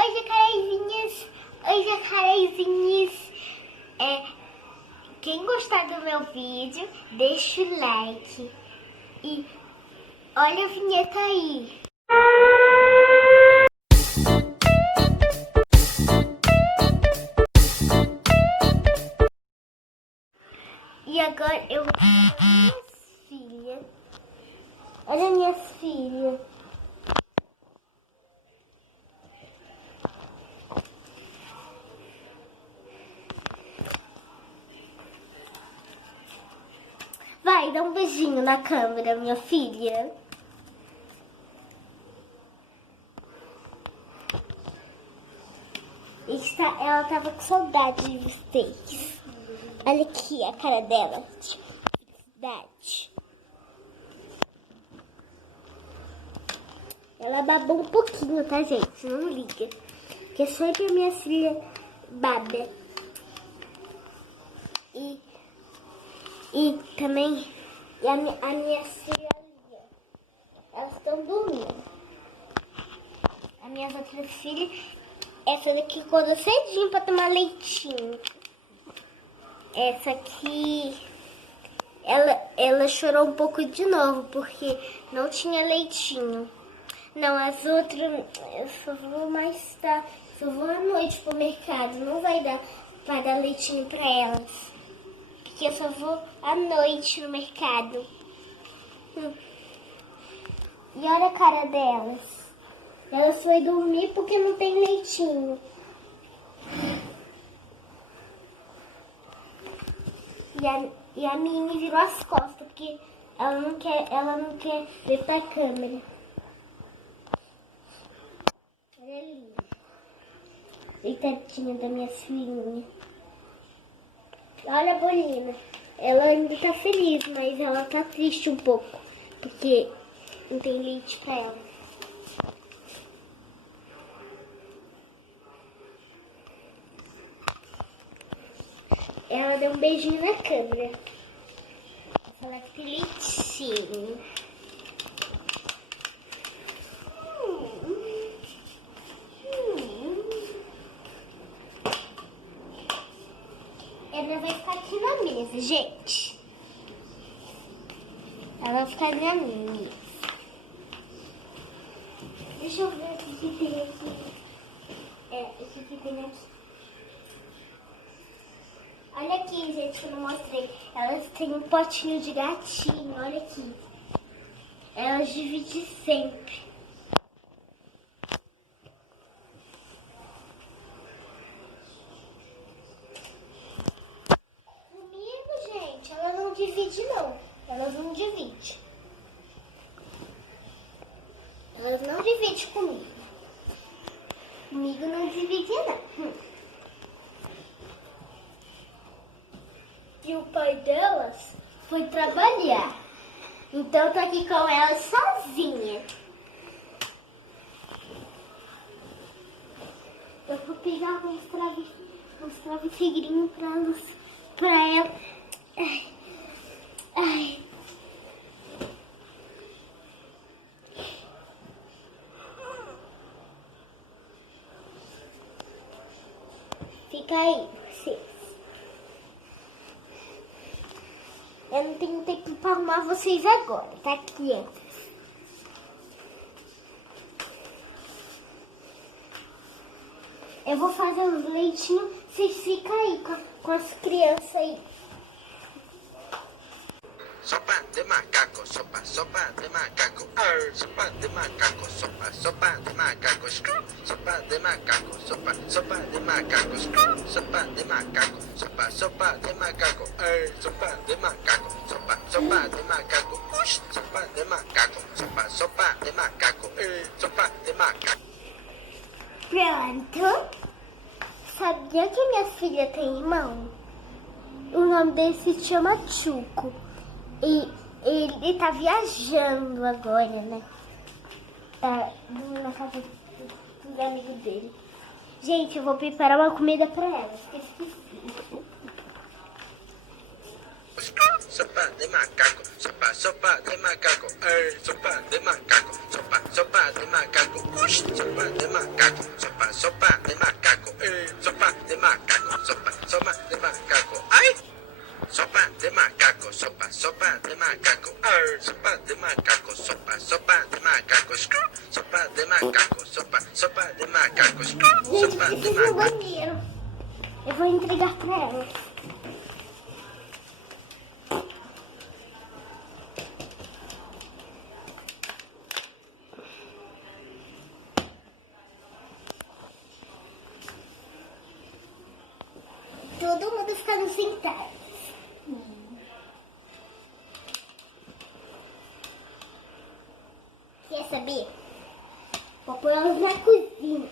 Oi, jacarezinhas! Oi, jacarezinhas! Quem gostar do meu vídeo, deixa o like. E olha a vinheta aí. E agora eu vou mostrar minhas filhas. Olha minhas filhas. Vai, dá um beijinho na câmera, minha filha. Ela tava com saudade de vocês. Olha aqui a cara dela. Felicidade. Ela babou um pouquinho, tá, gente? Não liga. Porque sempre a minha filha baba. E também a minha filha ali, ó. Elas estão dormindo. As minhas outras filhas, essa daqui acordou cedinho pra tomar leitinho. Essa aqui, ela chorou um pouco de novo, porque não tinha leitinho. Não, as outras, eu só vou mais tarde, só vou à noite pro mercado. Não vai dar pra dar leitinho pra elas. Porque eu só vou à noite no mercado. E olha a cara delas. Elas foi dormir porque não tem leitinho. E a Mini virou as costas, porque ela não quer ver pra câmera. Olha ali. Coitadinha da minha filhinha. Olha a Bolina. Ela ainda tá feliz, mas ela tá triste um pouco, porque não tem leite pra ela. Ela deu um beijinho na câmera. Ela tem leitinho. Ela vai ficar aqui na mesa, gente. Ela vai ficar na mesa. Deixa eu ver o que tem aqui. Esse aqui tem aqui. Olha aqui, gente, que eu não mostrei. Elas têm um potinho de gatinho, olha aqui. Elas dividem sempre. Comigo, gente, elas não dividem, não. Elas não dividem. Elas não dividem comigo. Comigo não divide, não. E o pai delas foi trabalhar. Então eu tô aqui com elas sozinha. Eu vou pegar uns travesseirinhos pra ela. Ai. Fica aí, vocês. Eu não tenho tempo pra arrumar vocês agora, tá, crianças? Eu vou fazer os leitinhos, vocês ficam aí com as crianças aí. Sopa de macaco, sopa de macaco, sopa de macaco, sopa de macaco, sopa de macaco, sopa de macaco, sopa de macaco, sopa de macaco, sopa de macaco, sopa de macaco, sopa de macaco, sopa de macaco, sopa de macaco. Pronto. Sabia que minha filha tem irmão? O nome dele se chama Chuco. E ele tá viajando agora, né? Tá na casa dos amigos dele. Gente, eu vou preparar uma comida pra ela. Esqueci. sopa de macaco, sopa, sopa de macaco, sopa de macaco, sopa, sopa de macaco, sopa de macaco, sopa, sopa de macaco, sopa de macaco, sopa, sopa de macaco, ai! Sopa de macaco, sopa, sopa de macaco, sopa de macaco, sopa, sopa de macaco, sopa de macaco, sopa, sopa de macaco, Gente, sopa de preciso no macaco. banheiro. Eu vou entregar pra ela. Todo mundo ficando sentado. Quer saber? Vou pôr elas na cozinha.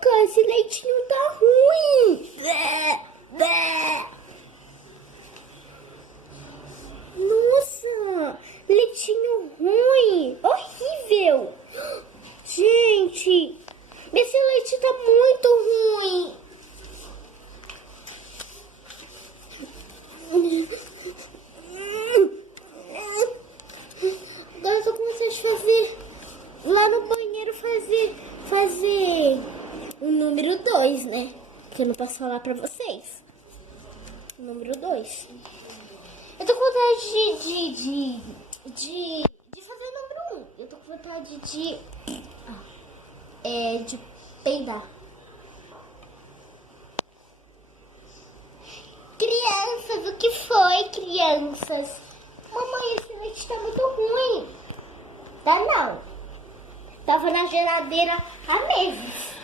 Cara, esse leitinho tá ruim. Bé, bé. Nossa, leitinho ruim. Horrível. Gente, esse leite tá muito ruim. Agora eu tô com vontade de fazer lá no banheiro, fazer o número 2, né? Que eu não posso falar pra vocês. O número 2. Eu tô com vontade de fazer o número 1. Eu tô com vontade de peidar. Crianças, o que foi, crianças? Mamãe, esse leite tá muito ruim. Tá não. Tava na geladeira há meses.